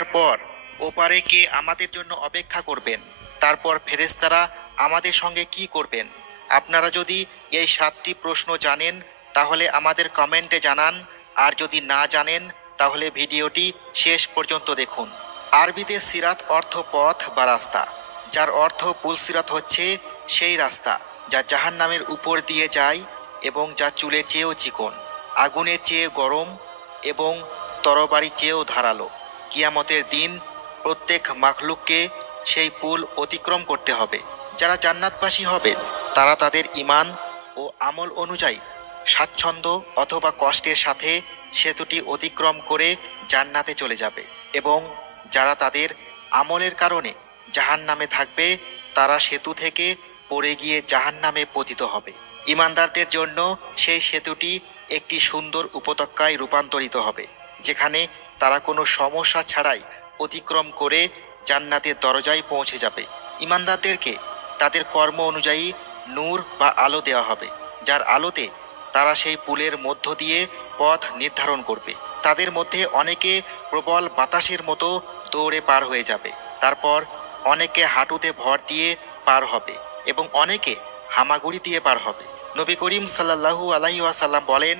দেওয়ার পর ওপারে কে আমাদের জন্য অপেক্ষা করবেন, তারপর ফেরেশতারা আমাদের সঙ্গে কি করবেন? আপনারা যদি এই সাতটি প্রশ্ন জানেন, তাহলে আমাদের কমেন্টে জানান, আর যদি না জানেন, তাহলে ভিডিওটি শেষ পর্যন্ত দেখুন। আরবিতে সিরাত অর্থ পথ বা রাস্তা, যার অর্থ পুলসিরাত হচ্ছে সেই রাস্তা, যা জাহান নামের উপর দিয়ে যায় এবং যা চুলের চেয়েও চিকন, আগুনের চেয়ে গরম এবং তরবারি চেয়েও ধারালো। কিয়ামতের দিন প্রত্যেক মাখলুককে সেই পুল অতিক্রম করতে হবে। যারা জান্নাতবাসী হবে, তারা তাদের ইমান ও আমল অনুযায়ী স্বাচ্ছন্দ্য অথবা কষ্টের সাথে সেতুটি অতিক্রম করে জান্নাতে চলে যাবে এবং যারা তাদের আমলের কারণে জাহান নামে থাকবে, তারা সেতু থেকে পড়ে গিয়ে জাহান নামে পতিত হবে। ইমানদারদের জন্য সেই সেতুটি একটি সুন্দর উপত্যকায় রূপান্তরিত হবে, যেখানে তারা কোনো সমস্যা ছাড়াই অতিক্রম করে জান্নাতের দরজায় পৌঁছে যাবে। ইমানদারদেরকে তাদের কর্ম অনুযায়ী নূর বা আলো দেওয়া হবে, যার আলোতে তারা সেই পুলের মধ্য দিয়ে পথ নির্ধারণ করবে। তাদের মধ্যে অনেকে প্রবল বাতাসের মতো দৌড়ে পার হয়ে যাবে। তারপর অনেকে হাঁটুতে ভর দিয়ে পার হবে এবং অনেকে হামাগুড়ি দিয়ে পার হবে। নবী করিম সাল্লাহু আলাহি ওয়াসাল্লাম বলেন